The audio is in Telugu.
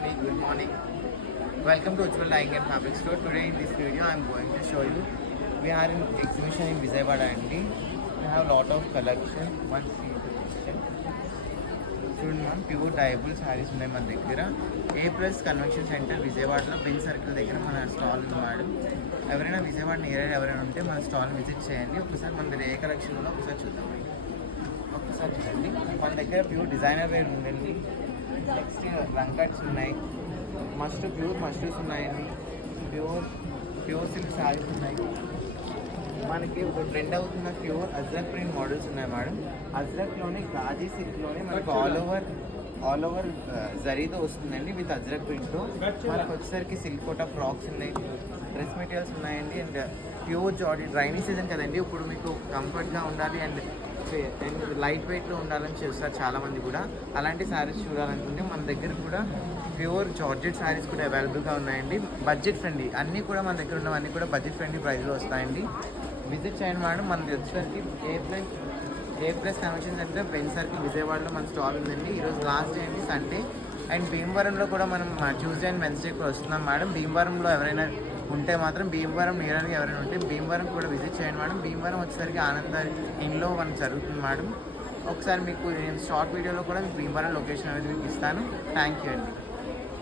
Andy, good morning. Welcome to Ujjwal Dyeing and Fabric Store. Today in this video I am going to show you we are in exhibition in Vijayawada Andy. We have lot of collection. One చూడండి మ్యామ్ ప్యూర్ డైబుల్ శారీస్ ఉన్నాయి మన దగ్గర. A+ కన్వెన్షన్ సెంటర్ విజయవాడలో బెంచ్ సర్కిల్ దగ్గర మన స్టాల్ ఉంది మేడం. ఎవరైనా విజయవాడ నియర్ ఎవరైనా ఉంటే మన స్టాల్ విజిట్ చేయండి. ఒకసారి మన దగ్గర ఏ కలెక్షన్ ఉందో ఒకసారి చూద్దాం. ఒకసారి చూడండి మన దగ్గర ప్యూర్ డిజైనర్ వేర్ ఉందండి. నెక్స్ట్ రంకట్స్ ఉన్నాయి, ప్యూర్ మస్టర్స్ ఉన్నాయండి, ప్యూర్ సిల్క్ శారీస్ ఉన్నాయి. మనకి ఒక ట్రెండ్ అవుతున్న ప్యూర్ అజ్రక్ ప్రింట్ మోడల్స్ ఉన్నాయి మేడం. అజ్రక్లోనే గాజీ సిల్క్లోనే మనకు ఆల్ ఓవర్ జరీతో వస్తుందండి విత్ అజ్రక్ ప్రింట్తో. మనకు వచ్చేసరికి సిల్క్ కోటా ఫ్రాక్స్ ఉన్నాయి, డ్రెస్ మెటీరియల్స్ ఉన్నాయండి. And pure georgette rainy season కదండి, ఇప్పుడు మీకు కంఫర్ట్గా ఉండాలి అండ్ లైట్ వెయిట్లో ఉండాలని చూస్తారు చాలామంది కూడా. అలాంటి శారీస్ చూడాలనుకుంటే మన దగ్గర కూడా ప్యూర్ జార్జెట్ శారీస్ కూడా అవైలబుల్గా ఉన్నాయండి. బడ్జెట్ ఫ్రెండ్లీ అన్నీ కూడా మన దగ్గర ఉన్నవన్నీ కూడా బడ్జెట్ ఫ్రెండ్లీ ప్రైస్లో వస్తాయండి. విజిట్ చేయండి మేడం. మనది వచ్చేసరికి A+ convention centre bench circle విజయవాడలో మన స్టాల్ ఉందండి. ఈరోజు లాస్ట్ డే అండి, సండే. అండ్ భీమవరంలో కూడా మనం ట్యూస్డే అండ్ వెన్స్డే కూడా వస్తున్నాం మేడం. భీమవరంలో ఎవరైనా ఉంటే మాత్రం భీమవరం నియర్గా ఎవరైనా ఉంటే భీమవరం కూడా విజిట్ చేయండి మేడం. భీమవరం వచ్చేసరికి ఆనంద ఇంట్లో మనకు జరుగుతుంది మేడం. ఒకసారి మీకు నేను షార్ట్ వీడియోలో కూడా మీకు భీమవరం లొకేషన్ అనేది మీకు ఇస్తాను. థ్యాంక్ యూ అండి.